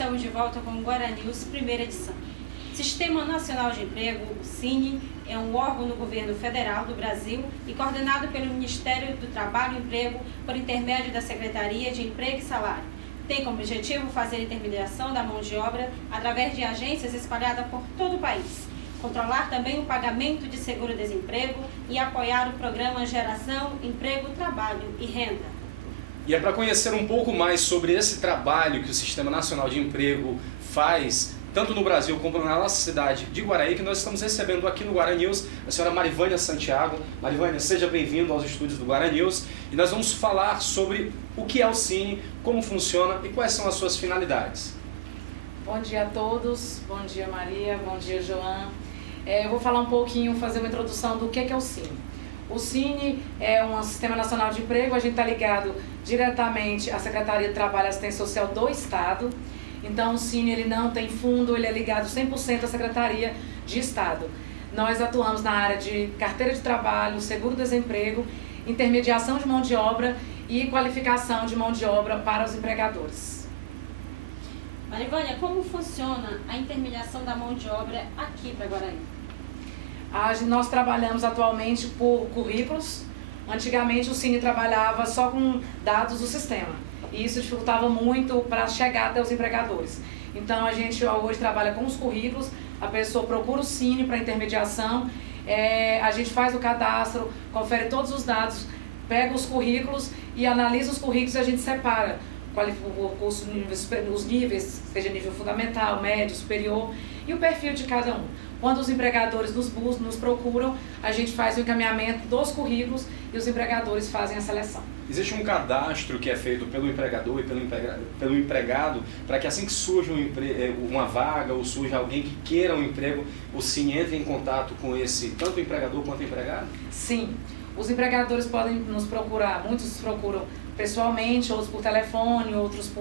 estamos de volta com o Guaranews, primeira edição. Sistema Nacional de Emprego, o SINE, é um órgão do governo federal do Brasil e coordenado pelo Ministério do Trabalho e Emprego por intermédio da Secretaria de Emprego e Salário. Tem como objetivo fazer a intermediação da mão de obra através de agências espalhadas por todo o país, controlar também o pagamento de seguro-desemprego e apoiar o programa Geração, Emprego, Trabalho e Renda. E é para conhecer um pouco mais sobre esse trabalho que o Sistema Nacional de Emprego faz, tanto no Brasil como na nossa cidade de Guaraí, que nós estamos recebendo aqui no Guaranews a senhora Marivânia Santiago. Marivânia, seja bem-vindo aos estúdios do Guaranews e nós vamos falar sobre o que é o SINE, como funciona e quais são as suas finalidades. Bom dia a todos, bom dia Maria, bom dia João. Eu vou falar um pouquinho, fazer uma introdução do que é o SINE. O SINE é um Sistema Nacional de Emprego, a gente está ligado diretamente à Secretaria de Trabalho e Assistência Social do Estado. Então o SINE ele não tem fundo, ele é ligado 100% à Secretaria de Estado. Nós atuamos na área de carteira de trabalho, seguro-desemprego, intermediação de mão de obra e qualificação de mão de obra para os empregadores. Marivânia, como funciona a intermediação da mão de obra aqui para Guaraí? Nós trabalhamos atualmente por currículos. Antigamente o SINE trabalhava só com dados do sistema e isso dificultava muito para chegar até os empregadores. Então a gente hoje trabalha com os currículos, a pessoa procura o SINE para intermediação, a gente faz o cadastro, confere todos os dados, pega os currículos e analisa os currículos e a gente separa os níveis, seja nível fundamental, médio, superior e o perfil de cada um. Quando os empregadores nos procuram, a gente faz o encaminhamento dos currículos e os empregadores fazem a seleção. Existe um cadastro que é feito pelo empregador e pelo empregado para que assim que surja uma vaga ou surja alguém que queira um emprego, o SINE entre em contato com tanto o empregador quanto o empregado? Sim, os empregadores podem nos procurar, muitos nos procuram pessoalmente, outros por telefone, outros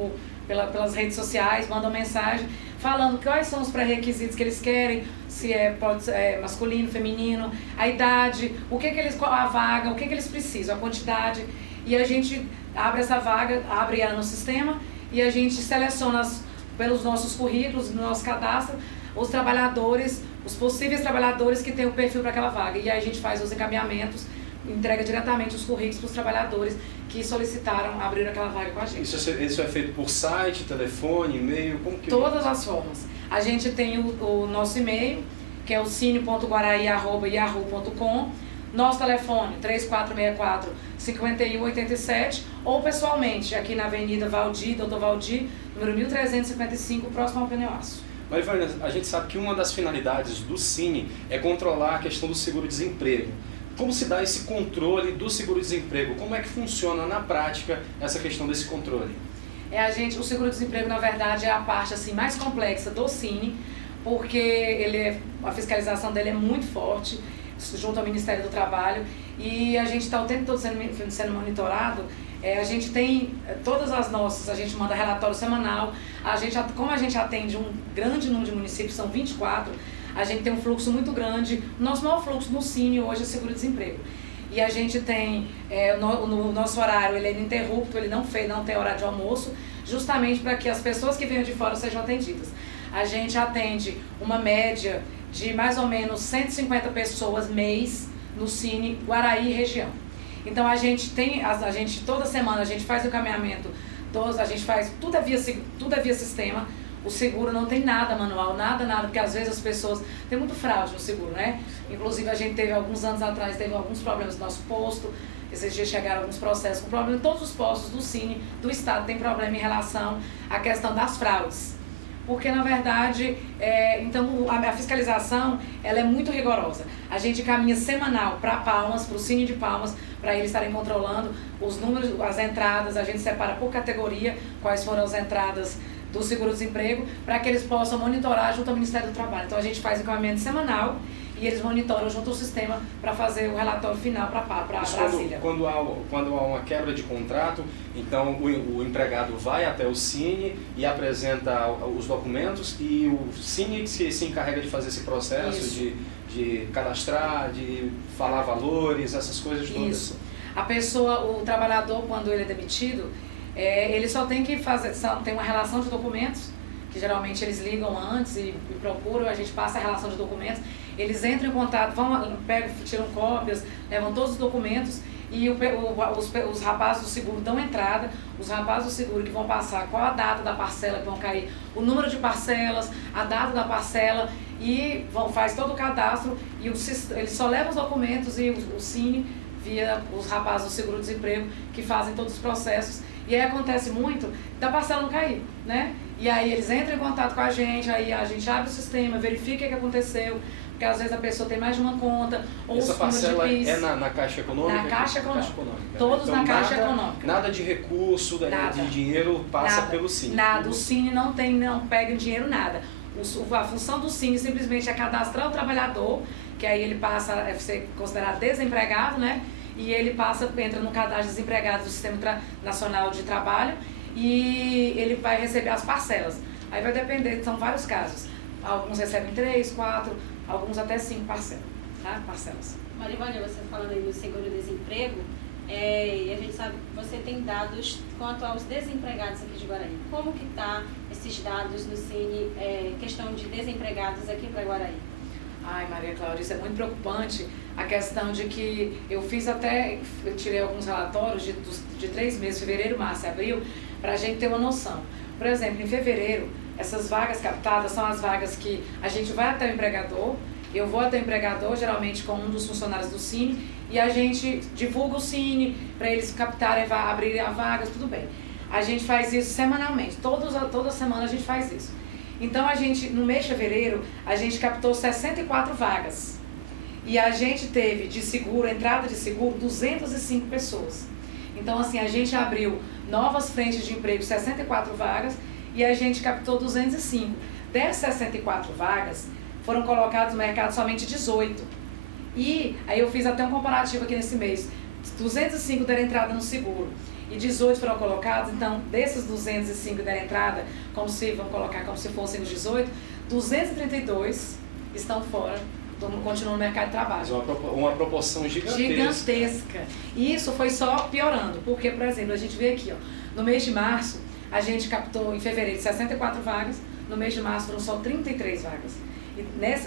pelas redes sociais, mandam mensagem falando quais são os pré-requisitos que eles querem, se pode ser masculino, feminino, a idade, a vaga, o que eles precisam, a quantidade, e a gente abre essa vaga, abre ela no sistema e a gente seleciona pelos nossos currículos, no nosso cadastro, os trabalhadores, os possíveis trabalhadores que têm o perfil para aquela vaga, e aí a gente faz os encaminhamentos, entrega diretamente os currículos para os trabalhadores que solicitaram abrir aquela vaga com a gente. Isso é feito por site, telefone, e-mail? Como que... Todas as formas. A gente tem o nosso e-mail, que é o sine.guaraí@yahoo.com, nosso telefone 3464-5187, ou pessoalmente aqui na Avenida Valdir, Dr. Valdir, número 1355, próximo ao Pneuaço. Marivânia, a gente sabe que uma das finalidades do SINE é controlar a questão do seguro-desemprego. Como se dá esse controle do seguro-desemprego? Como é que funciona na prática essa questão desse controle? O seguro-desemprego, na verdade, é a parte assim, mais complexa do SINE, porque a fiscalização dele é muito forte, junto ao Ministério do Trabalho, e a gente está o tempo todo sendo monitorado. A gente tem a gente manda relatório semanal, como a gente atende um grande número de municípios, são 24, a gente tem um fluxo muito grande. O nosso maior fluxo no SINE hoje é seguro-desemprego. E a gente tem, no nosso horário, ele é ininterrupto, ele não tem horário de almoço, justamente para que as pessoas que venham de fora sejam atendidas. A gente atende uma média de mais ou menos 150 pessoas mês no SINE Guaraí região. Então toda semana a gente faz o encaminhamento, a gente faz tudo é via sistema. O seguro não tem nada manual, nada, porque às vezes as pessoas... Tem muito fraude no seguro, né? Inclusive a gente teve alguns anos atrás, teve alguns problemas no nosso posto, esses dias chegaram alguns processos com problema. Em todos os postos do SINE, do Estado, tem problema em relação à questão das fraudes. Porque, na verdade, a fiscalização ela é muito rigorosa. A gente caminha semanal para Palmas, para o SINE de Palmas, para eles estarem controlando os números, as entradas, a gente separa por categoria quais foram as entradas do seguro-desemprego, para que eles possam monitorar junto ao Ministério do Trabalho. Então a gente faz encaminhamento semanal e eles monitoram junto ao sistema para fazer o relatório final para Brasília. Quando há uma quebra de contrato, então o empregado vai até o SINE e apresenta os documentos e o SINE se encarrega de fazer esse processo de cadastrar, de falar valores, essas coisas todas. Isso. O trabalhador, quando ele é demitido, ele só tem que tem uma relação de documentos que geralmente eles ligam antes e procuram, a gente passa a relação de documentos, eles entram em contato, tiram cópias, levam todos os documentos e os rapazes do seguro dão entrada, os rapazes do seguro que vão passar qual a data da parcela que vão cair, o número de parcelas, a data da parcela e faz todo o cadastro e eles só levam os documentos e o Cine via os rapazes do seguro-desemprego que fazem todos os processos. E aí acontece muito da parcela não cair, né? E aí eles entram em contato com a gente, aí a gente abre o sistema, verifica o que aconteceu, porque às vezes a pessoa tem mais de uma conta, ou essa os números de parcela PIS. é na Caixa Econômica? Na Caixa Econômica. Todos então, na Caixa Econômica. Nada de recurso, de dinheiro passa pelo Cine. Nada, o Cine não pega dinheiro, nada. A função do Cine simplesmente é cadastrar o trabalhador, que aí ele passa a ser considerado desempregado, né? E ele entra no cadastro de desempregados do Sistema Nacional de Trabalho e ele vai receber as parcelas. Aí vai depender, são vários casos. Alguns recebem 3, 4, alguns até 5 parcelas, tá? Parcelas. Marivânia, você falando aí do seguro-desemprego, e a gente sabe que você tem dados quanto aos desempregados aqui de Guaraí. Como que tá esses dados no Cine, questão de desempregados aqui para Guaraí? Ai, Maria Cláudia, isso é muito preocupante, a questão de que eu tirei alguns relatórios de 3 meses, fevereiro, março e abril, para a gente ter uma noção. Por exemplo, em fevereiro, essas vagas captadas são as vagas que a gente vai até o empregador, eu vou até o empregador, geralmente com um dos funcionários do Cine, e a gente divulga o Cine para eles captarem, abrirem a vaga, tudo bem. A gente faz isso semanalmente, toda semana a gente faz isso. Então, no mês de fevereiro, a gente captou 64 vagas. E a gente teve entrada de seguro, 205 pessoas. Então, assim, a gente abriu novas frentes de emprego, 64 vagas, e a gente captou 205. Dessas 64 vagas, foram colocadas no mercado somente 18. E aí eu fiz até um comparativo aqui nesse mês. 205 deram entrada no seguro e 18 foram colocados, então desses 205 que deram entrada, vamos colocar como se fossem os 18, 232 estão fora, continuam no mercado de trabalho. Uma proporção gigantesca. E isso foi só piorando, porque, por exemplo, a gente vê aqui, no mês de março, a gente captou em fevereiro 64 vagas, no mês de março foram só 33 vagas.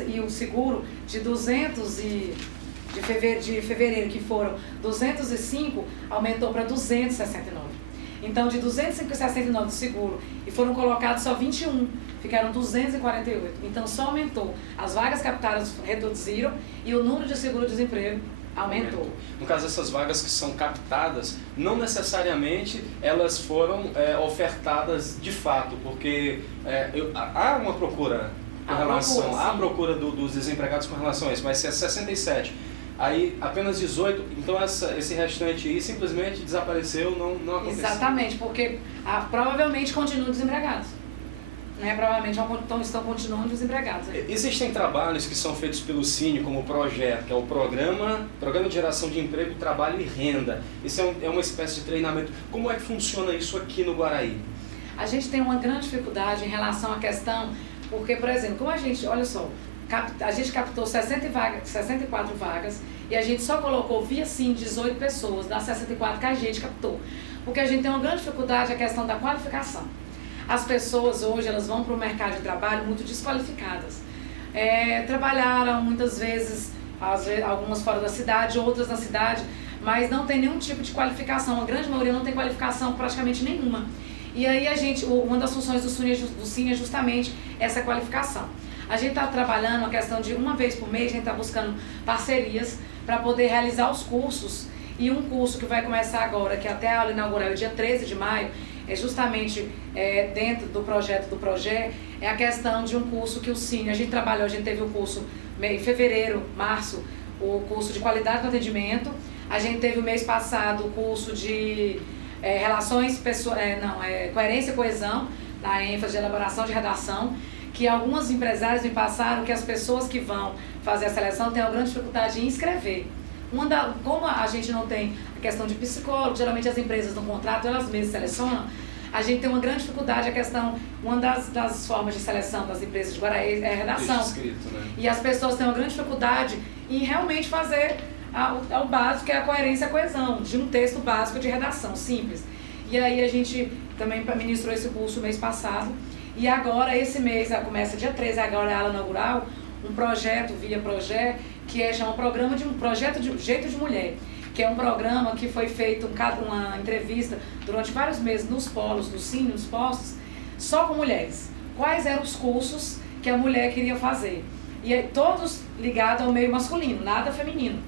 E o seguro de fevereiro, que foram 205, aumentou para 269. Então, de 269 do seguro, e foram colocados só 21, ficaram 248. Então, só aumentou. As vagas captadas reduziram e o número de seguro-desemprego aumentou. No caso, essas vagas que são captadas, não necessariamente elas foram ofertadas de fato, porque há uma procura há procura dos desempregados com relação a isso, mas se é 67, aí apenas 18, então esse restante aí simplesmente desapareceu, não aconteceu. Exatamente, porque provavelmente continuam desempregados. Né? Provavelmente estão continuando desempregados. Existem trabalhos que são feitos pelo Cine como o projeto, que é o Programa de Geração de Emprego, Trabalho e Renda. Isso é uma espécie de treinamento. Como é que funciona isso aqui no Guaraí? A gente tem uma grande dificuldade em relação à questão, porque, por exemplo, como a gente captou 64 vagas e a gente só colocou via Cine 18 pessoas das 64 que a gente captou. Porque a gente tem uma grande dificuldade a questão da qualificação. As pessoas hoje elas vão para o mercado de trabalho muito desqualificadas. Trabalharam muitas vezes, algumas fora da cidade, outras na cidade, mas não tem nenhum tipo de qualificação. A grande maioria não tem qualificação praticamente nenhuma. E aí uma das funções do Cine é justamente essa qualificação. A gente está trabalhando a questão de uma vez por mês, a gente está buscando parcerias para poder realizar os cursos. E um curso que vai começar agora, que até a aula inaugural é dia 13 de maio, é justamente dentro do projeto do Projet, é a questão de um curso que o Cine, a gente teve o curso em fevereiro, março, o curso de qualidade do atendimento, a gente teve o mês passado o curso de coerência e coesão, na ênfase de elaboração de redação, que algumas empresários me passaram que as pessoas que vão fazer a seleção têm uma grande dificuldade em inscrever. Como a gente não tem a questão de psicólogo, geralmente as empresas no contrato, elas mesmas selecionam, a gente tem uma grande dificuldade, uma das formas de seleção das empresas de Guaraí é a redação. Escrito, né? E as pessoas têm uma grande dificuldade em realmente fazer o básico, que é a coerência e a coesão, de um texto básico de redação, simples. E aí a gente também ministrou esse curso mês passado, E agora, esse mês, começa dia 13, agora é a aula inaugural, um projeto, via Projeto, que chama Projeto de Jeito de Mulher, que é um programa que foi feito uma entrevista durante vários meses nos polos, no Cine, nos postos, só com mulheres. Quais eram os cursos que a mulher queria fazer? E aí, todos ligados ao meio masculino, nada feminino.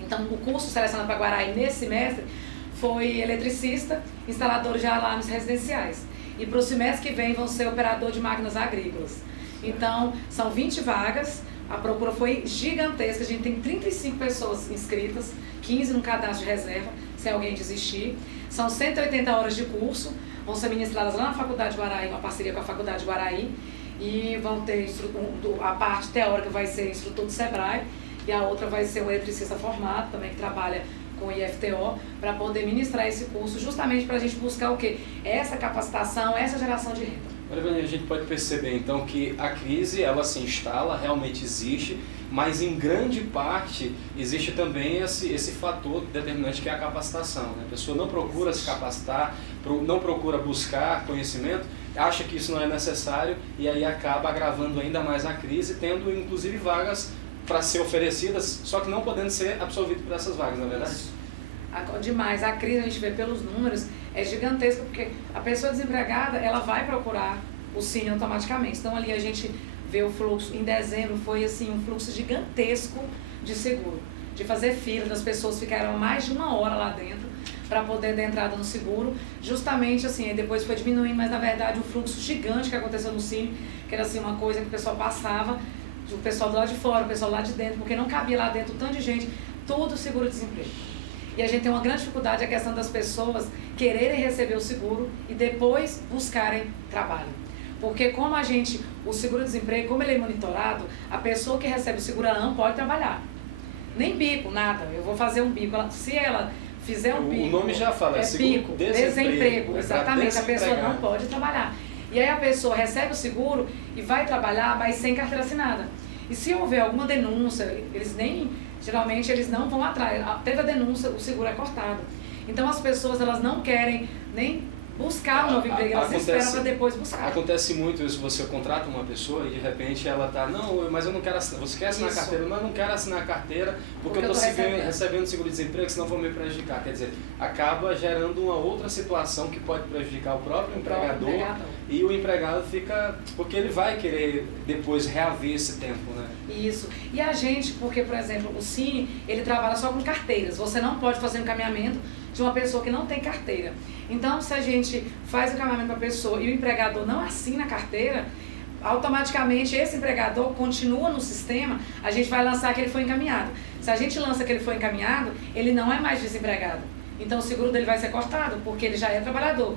Então, o curso selecionado para Guaraí nesse semestre foi eletricista, instalador de alarmes residenciais. E para o semestre que vem vão ser operador de máquinas agrícolas. Então, são 20 vagas, a procura foi gigantesca, a gente tem 35 pessoas inscritas, 15 no cadastro de reserva, se alguém desistir. São 180 horas de curso, vão ser ministradas lá na Faculdade de Guaraí, uma parceria com a Faculdade de Guaraí, e vão ter a parte teórica vai ser instrutor do Sebrae, e a outra vai ser um eletricista formado, também que trabalha com o IFTO, para poder ministrar esse curso, justamente para a gente buscar o quê? Essa capacitação, essa geração de renda. Marivânia, a gente pode perceber então que a crise ela se instala, realmente existe, mas em grande parte existe também esse fator determinante que é a capacitação. Né? A pessoa não procura se capacitar, não procura buscar conhecimento, acha que isso não é necessário e aí acaba agravando ainda mais a crise, tendo inclusive vagas para ser oferecidas, só que não podendo ser absorvido por essas vagas, não é verdade? Demais. A crise, a gente vê pelos números, é gigantesca, porque a pessoa desempregada, ela vai procurar o Cine automaticamente. Então, ali a gente vê o fluxo, em dezembro foi assim, um fluxo gigantesco de seguro, de fazer fila, as pessoas ficaram mais de 1 hora lá dentro para poder dar entrada no seguro, justamente assim, aí depois foi diminuindo, mas na verdade o fluxo gigante que aconteceu no Cine, que era assim uma coisa que o pessoal passava, o pessoal do lado de fora, o pessoal lá de dentro, porque não cabia lá dentro tanto de gente, tudo seguro-desemprego. E a gente tem uma grande dificuldade, a questão das pessoas quererem receber o seguro e depois buscarem trabalho. Porque como o seguro-desemprego, como ele é monitorado, a pessoa que recebe o seguro, ela não pode trabalhar. Nem bico, nada. Eu vou fazer um bico. Se ela fizer um bico... O nome já fala, é bico, desemprego. Exatamente, a pessoa não pode trabalhar. E aí a pessoa recebe o seguro e vai trabalhar, mas sem carteira assinada. E se houver alguma denúncia, geralmente eles não vão atrás. Teve a denúncia, o seguro é cortado. Então as pessoas, elas não querem nem buscar um novo emprego, elas esperam para depois buscar. Acontece muito isso, você contrata uma pessoa e de repente ela tá, não, mas eu não quero assinar, você quer assinar a carteira? Mas eu não quero assinar a carteira porque eu estou recebendo seguro-desemprego, senão vou me prejudicar. Quer dizer, acaba gerando uma outra situação que pode prejudicar o próprio empregador e o empregado fica, porque ele vai querer depois reaver esse tempo, né? Isso. E a gente, porque, por exemplo, o Cine, ele trabalha só com carteiras. Você não pode fazer um encaminhamento de uma pessoa que não tem carteira. Então, se a gente faz o encaminhamento para a pessoa e o empregador não assina a carteira, automaticamente esse empregador continua no sistema, a gente vai lançar que ele foi encaminhado. Se a gente lança que ele foi encaminhado, ele não é mais desempregado. Então, o seguro dele vai ser cortado, porque ele já é trabalhador.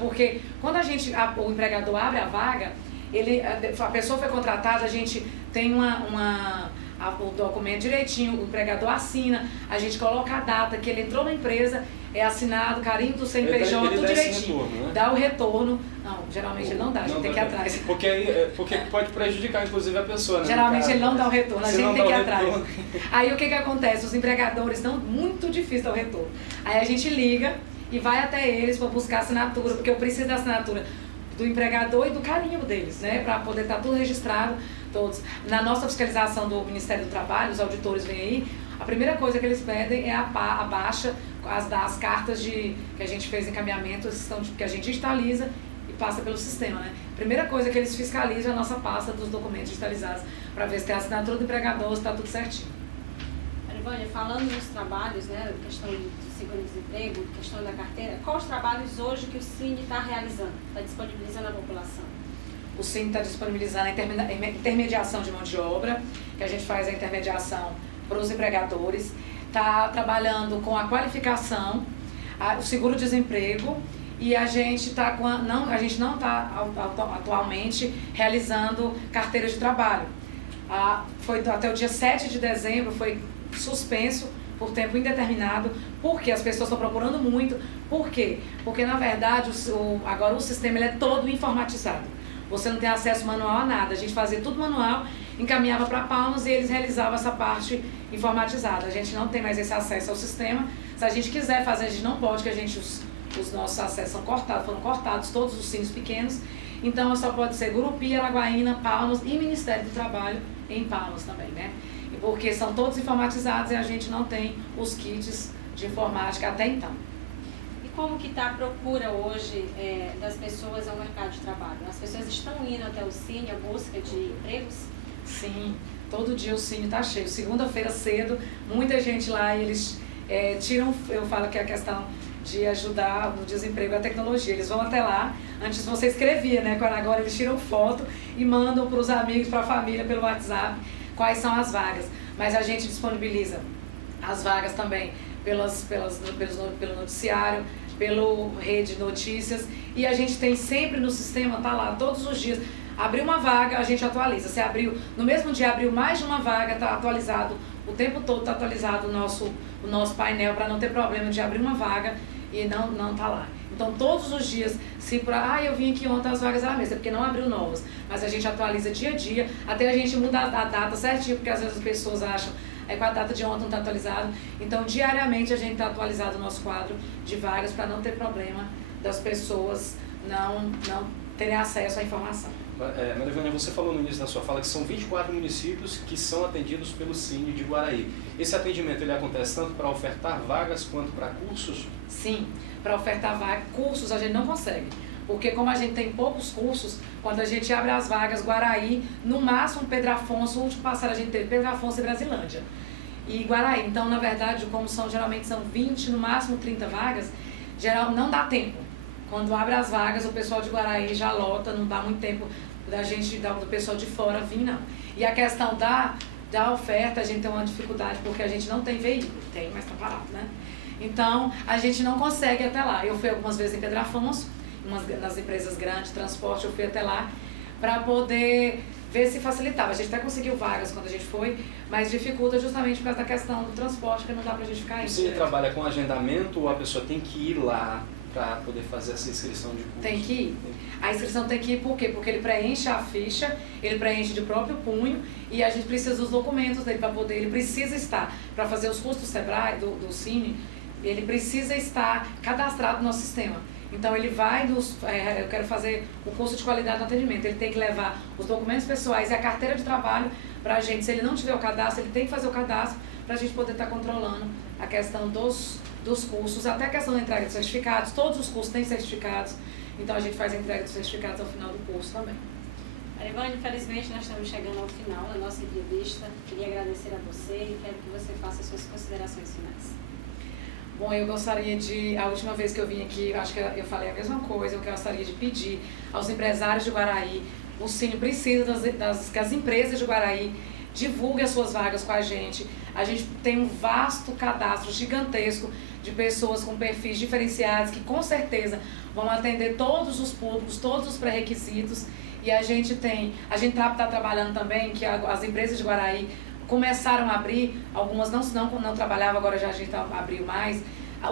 Porque quando o empregador abre a vaga, a pessoa foi contratada, a gente tem o documento direitinho, o empregador assina, a gente coloca a data que ele entrou na empresa, é assinado, carimbo do CNPJ, tudo direitinho. Retorno, né? Dá o retorno. Não, geralmente ele não dá, a gente tem que ir atrás. Porque pode prejudicar, inclusive, a pessoa, né? Geralmente ele não dá o retorno, a gente tem que ir atrás. Aí o que acontece? Os empregadores dão muito difícil dar o retorno. Aí a gente liga e vai até eles para buscar a assinatura, porque eu preciso da assinatura do empregador e do carimbo deles, né? Para poder estar tudo registrado, todos. Na nossa fiscalização do Ministério do Trabalho, os auditores vêm aí, a primeira coisa que eles pedem é a baixa, as cartas que a gente fez encaminhamento, que a gente digitaliza e passa pelo sistema, né? Primeira coisa que eles fiscalizam é a nossa pasta dos documentos digitalizados, para ver se tem a assinatura do empregador, se está tudo certinho. Marivânia, falando nos trabalhos, né, questão do seguro-desemprego, questão da carteira, quais os trabalhos hoje que o Cine está realizando, está disponibilizando à população? O Cine está disponibilizando a intermediação de mão de obra, que a gente faz a intermediação para os empregadores, está trabalhando com a qualificação, o seguro-desemprego, e a gente não está atualmente realizando carteira de trabalho. Foi até o dia 7 de dezembro, foi suspenso por tempo indeterminado, porque as pessoas estão procurando muito. Por quê? Porque, na verdade, agora o sistema ele é todo informatizado. Você não tem acesso manual a nada. A gente fazia tudo manual, encaminhava para Palmas e eles realizavam essa parte informatizada. A gente não tem mais esse acesso ao sistema. Se a gente quiser fazer, a gente não pode, que os nossos acessos foram cortados, todos os Cines pequenos. Então só pode ser Gurupi, Alagoinha, Palmas e Ministério do Trabalho em Palmas também, né? Porque são todos informatizados e a gente não tem os kits de informática até então. E como que está a procura hoje das pessoas ao mercado de trabalho? As pessoas estão indo até o Cine à busca de empregos? Sim, todo dia o Cine está cheio. Segunda-feira cedo, muita gente lá e eles tiram, eu falo que é a questão de ajudar no desemprego a tecnologia. Eles vão até lá, antes você escrevia, né? Agora eles tiram foto e mandam para os amigos, para a família, pelo WhatsApp, quais são as vagas. Mas a gente disponibiliza as vagas também pelo noticiário, pelo rede de notícias, e a gente tem sempre no sistema, tá lá todos os dias. Abriu uma vaga, a gente atualiza. Se abriu, no mesmo dia abriu mais de uma vaga, tá atualizado, o tempo todo tá atualizado o nosso painel para não ter problema de abrir uma vaga e não tá lá. Então todos os dias, se eu vim aqui ontem as vagas eram mesmas, é porque não abriu novas, mas a gente atualiza dia a dia, até a gente muda a data certinho, porque às vezes as pessoas acham com a data de ontem não está atualizado. Então diariamente a gente está atualizado o nosso quadro de vagas para não ter problema das pessoas não terem acesso à informação. Marivânia, você falou no início da sua fala que são 24 municípios que são atendidos pelo Cine de Guaraí. Esse atendimento ele acontece tanto para ofertar vagas quanto para cursos? Sim, para ofertar vagas, cursos a gente não consegue. Porque como a gente tem poucos cursos, quando a gente abre as vagas, Guaraí, no máximo Pedro Afonso, o último passado a gente teve Pedro Afonso e Brasilândia. E Guaraí, então na verdade, como geralmente são 20, no máximo 30 vagas, geral não dá tempo. Quando abre as vagas, o pessoal de Guaraí já lota, não dá muito tempo do pessoal de fora vir, não. E a questão da oferta, a gente tem uma dificuldade, porque a gente não tem veículo, tem, mas tá parado, né? Então, a gente não consegue ir até lá. Eu fui algumas vezes em Pedro Afonso, nas empresas grandes, transporte, eu fui até lá, para poder ver se facilitava. A gente até conseguiu vagas quando a gente foi, mas dificulta justamente por causa da questão do transporte, que não dá pra gente ficar indo. Você trabalha com agendamento ou a pessoa tem que ir lá para poder fazer essa inscrição de curso? Tem que ir. A inscrição tem que ir por quê? Porque ele preenche a ficha, ele preenche de próprio punho e a gente precisa dos documentos dele para poder, ele precisa estar, para fazer os cursos do Sebrae, do Cine, ele precisa estar cadastrado no nosso sistema. Então ele vai eu quero fazer o curso de qualidade do atendimento, ele tem que levar os documentos pessoais e a carteira de trabalho para a gente. Se ele não tiver o cadastro, ele tem que fazer o cadastro para a gente poder estar controlando a questão dos cursos, até a questão da entrega de certificados. Todos os cursos têm certificados, então a gente faz a entrega dos certificados ao final do curso também. Marivânia, infelizmente nós estamos chegando ao final da nossa entrevista. Queria agradecer a você e quero que você faça as suas considerações finais. Bom, eu gostaria a última vez que eu vim aqui, acho que eu falei a mesma coisa, eu gostaria de pedir aos empresários de Guaraí, o Cine precisa que as empresas de Guaraí divulguem as suas vagas com a gente. A gente tem um vasto cadastro gigantesco de pessoas com perfis diferenciados que com certeza vão atender todos os públicos, todos os pré-requisitos. E a gente está trabalhando também, que as empresas de Guaraí começaram a abrir, algumas não trabalhavam, agora já a gente abriu mais,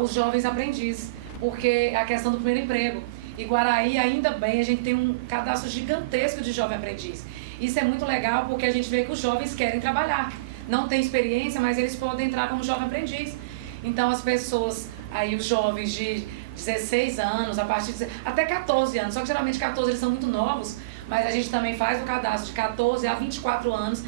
os jovens aprendizes, porque a questão do primeiro emprego. E Guaraí, ainda bem, a gente tem um cadastro gigantesco de jovem aprendiz. Isso é muito legal porque a gente vê que os jovens querem trabalhar. Não tem experiência, mas eles podem entrar como jovem aprendiz. Então as pessoas, os jovens de 16 anos, até 14 anos, só que geralmente 14 eles são muito novos, mas a gente também faz o cadastro de 14 a 24 anos,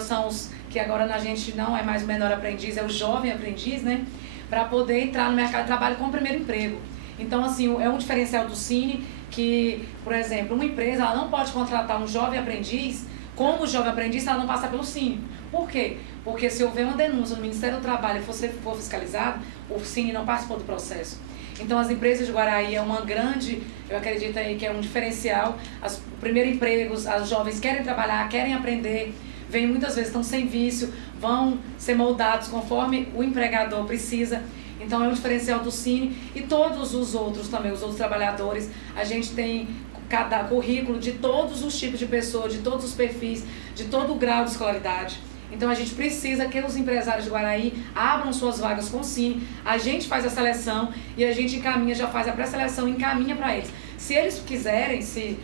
são os que agora a gente não é mais o menor aprendiz, é o jovem aprendiz, né? Para poder entrar no mercado de trabalho com o primeiro emprego. Então, assim, é um diferencial do Cine que, por exemplo, uma empresa ela não pode contratar um jovem aprendiz como jovem aprendiz se ela não passar pelo Cine. Por quê? Porque se houver uma denúncia no Ministério do Trabalho e for fiscalizado, o Cine não participou do processo. Então, as empresas de Guaraí eu acredito aí que é um diferencial. O primeiro emprego, os jovens querem trabalhar, querem aprender, vêm muitas vezes, estão sem vício, vão ser moldados conforme o empregador precisa. Então é um diferencial do Cine e todos os outros também, os outros trabalhadores. A gente tem cada currículo de todos os tipos de pessoas, de todos os perfis, de todo o grau de escolaridade. Então a gente precisa que os empresários de Guaraí abram suas vagas com o Cine, a gente faz a seleção e a gente já faz a pré-seleção e encaminha para eles. Se eles quiserem, se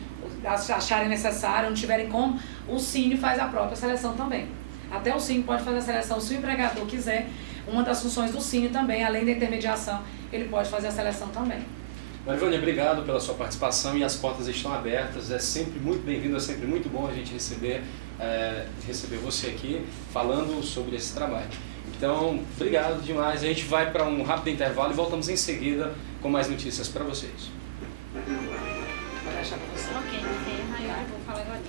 acharem necessário, não tiverem como, o Cine faz a própria seleção também. Até o Cine pode fazer a seleção se o empregador quiser. Uma das funções do Cine também, além da intermediação, ele pode fazer a seleção também. Marivânia, obrigado pela sua participação e as portas estão abertas. É sempre muito bem-vindo, é sempre muito bom a gente receber você aqui falando sobre esse trabalho. Então, obrigado demais. A gente vai para um rápido intervalo e voltamos em seguida com mais notícias para vocês. Pode deixar para você. Ok, eu vou falar agora.